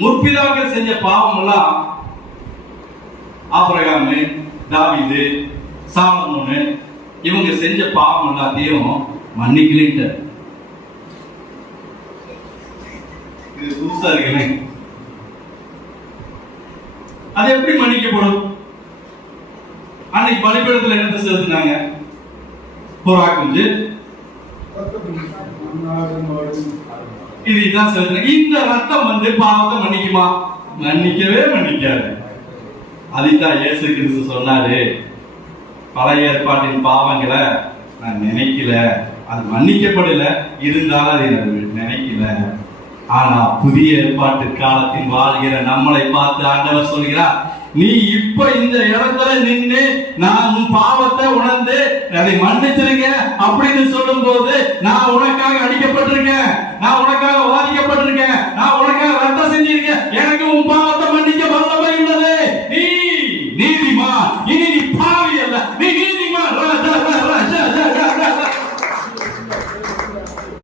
முற்பிதாக்கள் செஞ்ச பாவம் எல்லாம் ஆபிரகாமு, தாவீது, சாலமோனு இவங்க செஞ்ச பாவம் எல்லாத்தையும் மன்னிக்கலிட்ட. இது புதுசா இருக்குல்ல. அது எப்படி மன்னிக்கப்படும்? அன்னைக்கு பலிபீடத்துல என்னத்தை செலுத்தினாங்க? புறா குஞ்சு, இதுதான் செலுத்தினாங்க. இந்த ரத்தம் வந்து பாவத்தை மன்னிக்குமா? மன்னிக்கவே மன்னிக்காது. அதுதான் இயேசு கிறிஸ்து சொன்னாரு, பழைய ஏற்பாட்டின் பாவங்களை நான் நினைக்கல, அது மன்னிக்கப்படல, இருந்தாலும் அதை நினைக்கல. ஆனா புதிய ஏற்பாட்டு காலத்தில் வாழ்கிற நம்மளை பார்த்து ஆண்டவர் சொல்கிறார், நீ இப்ப இந்த இடத்துல நின்று நான் உன் பாவத்தை உணர்ந்து அதை மன்னிச்சிருக்கேன் அப்படின்னு சொல்லும் போது, நான் உனக்காக அடிக்கப்பட்டிருக்கேன், நான் உனக்காக வாதிக்கப்பட்டிருக்கேன், நான் உனக்காக ரத்தம் செஞ்சிருக்கேன், எனக்கு உன் பாவத்தை மன்னிக்க வல்லமை உள்ளது, நீ நீதிமான், இனி